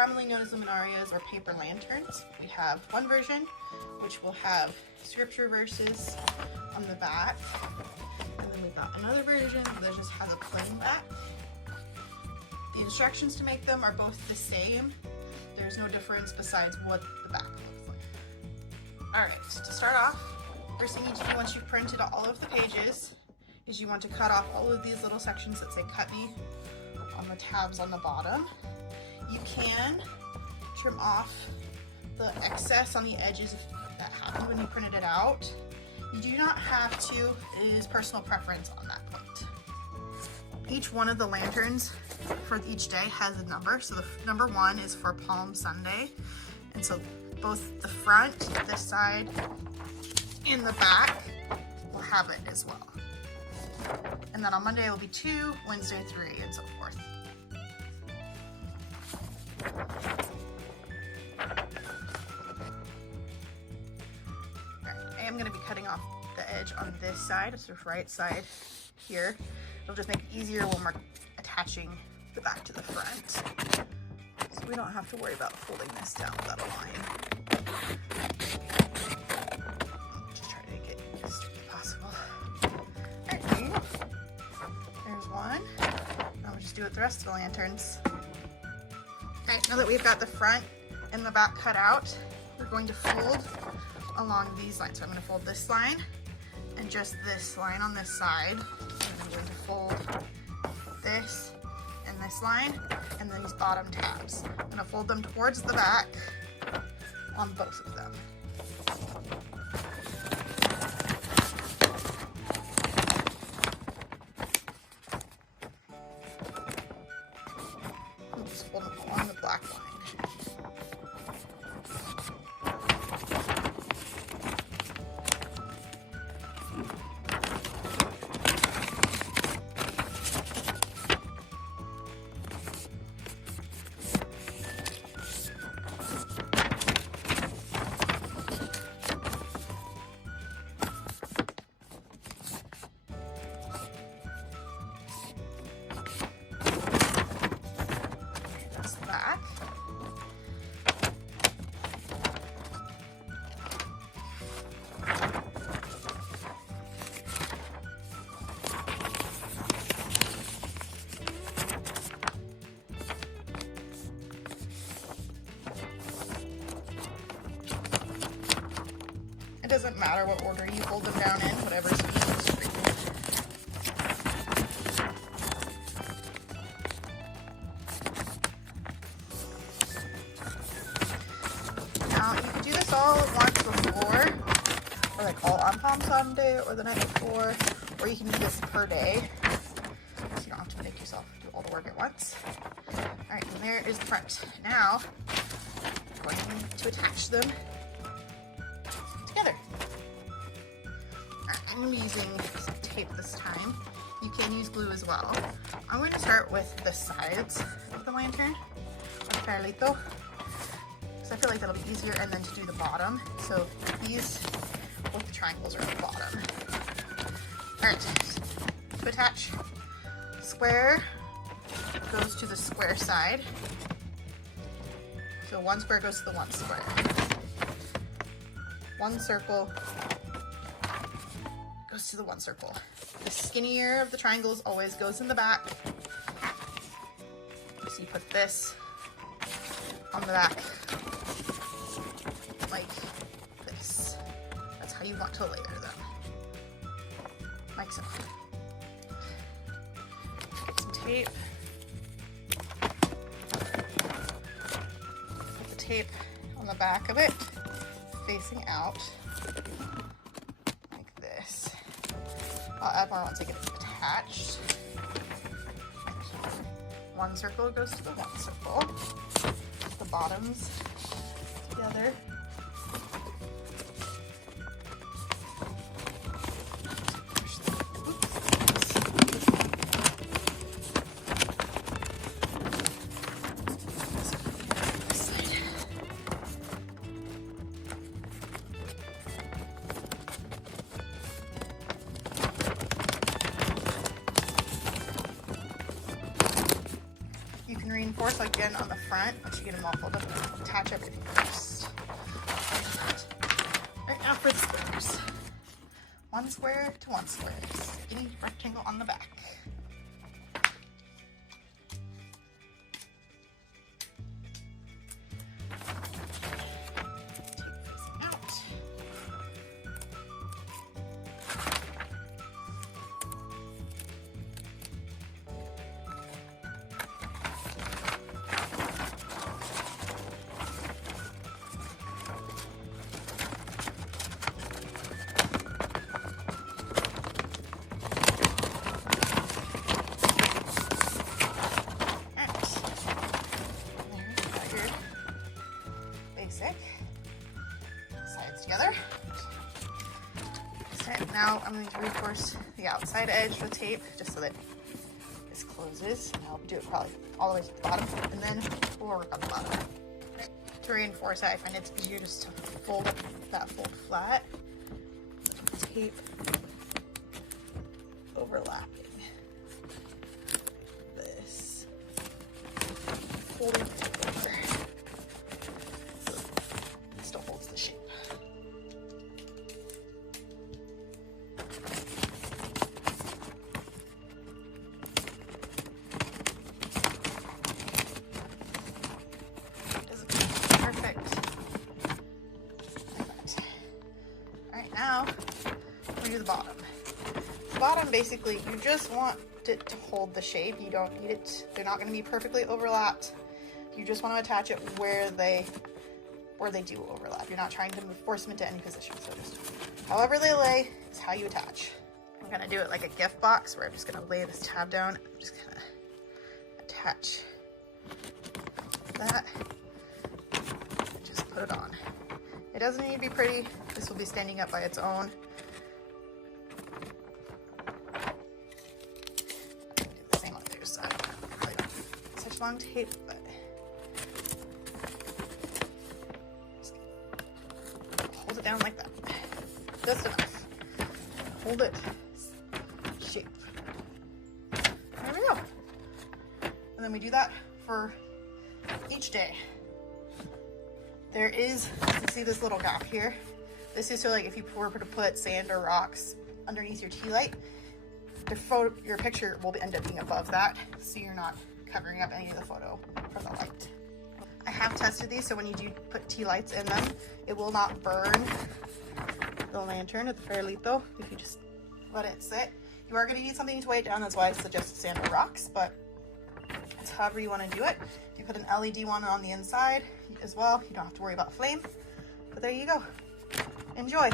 commonly known as luminarias or paper lanterns. We have one version which will have scripture verses on the back, and then we've got another version that just has a plain back. The instructions to make them are both the same. There's no difference besides what the back looks like. Alright, so to start off, first thing you need to do once you've printed all of the pages is you want to cut off all of these little sections that say cut me on the tabs on the bottom. You can trim off the excess on the edges that happened when you printed it out. You do not have to. It is personal preference on that point. Each one of the lanterns for each day has a number. So the number 1 is for Palm Sunday. And so both the front, this side, and the back will have it as well. And then on Monday it will be 2, Wednesday 3, and so forth. I am going to be cutting off the edge on this side, sort of right side here. It'll just make it easier when we're attaching the back to the front. So we don't have to worry about folding this down without a line. Just try to make it as straight as possible. Alright, there's one. Now we'll just do it with the rest of the lanterns. Alright, now that we've got the front and the back cut out, we're going to fold along these lines. So I'm going to fold this line and just this line on this side. And I'm going to fold this and this line and then these bottom tabs. I'm going to fold them towards the back on both of them. And just fold them along the black line. It doesn't matter what order you hold them down in, whatever's easiest for you. Now, you can do this all at once before, or like all on Palm Sunday or the night before, or you can do this per day, so you don't have to make yourself do all the work at once. Alright, and there is the front. Now, I'm going to attach them together. Alright, I'm going to be using some tape this time. You can use glue as well. I'm going to start with the sides of the lantern with Farolito, because I feel like that'll be easier, and then to do the bottom. So these, both the triangles are at the bottom. Alright, to attach, square goes to the square side. So one square goes to the one square. One circle goes to the one circle. The skinnier of the triangles always goes in the back. So you put this on the back like this. That's how you want to layer them. Like so. Some tape. Put the tape on the back of it, facing out like this. I'll add more once I get it attached. One circle goes to the one circle. The bottoms together. reinforce again on the front once you get them all filled up. Attach everything first. Right now for the squares. 1 square to 1 square. Skinny rectangle on the back. Sides together. Okay, now I'm going to reinforce the outside edge with tape just so that this closes. And I'll do it probably all the way to the bottom, and then we'll work on the bottom. To reinforce it, I find it's easier just to fold that fold flat. Tape overlapping this. Folding tape over. Still holds the shape. Now, we do the bottom. The bottom, basically, you just want it to hold the shape. You don't need it. They're not going to be perfectly overlapped. You just want to attach it where they do overlap. You're not trying to force them into any position. So just however they lay is how you attach. I'm going to do it like a gift box where I'm just going to lay this tab down. I'm just going to attach that and just put it on. It doesn't need to be pretty. This will be standing up by its own. Do the same on the other side. Really don't need such long tape, but just hold it down like that. Just enough. Hold it. Shape. There we go. And then we do that for each day. There is, you see this little gap here? This is so like if you were to put sand or rocks underneath your tea light, your picture will end up being above that, so you're not covering up any of the photo from the light. I have tested these, so when you do put tea lights in them, it will not burn the lantern at the Farolito if you just let it sit. You are going to need something to weigh it down, that's why I suggest sand or rocks, but it's however you want to do it. If you put an LED one on the inside as well, you don't have to worry about flame. But there you go. Enjoy.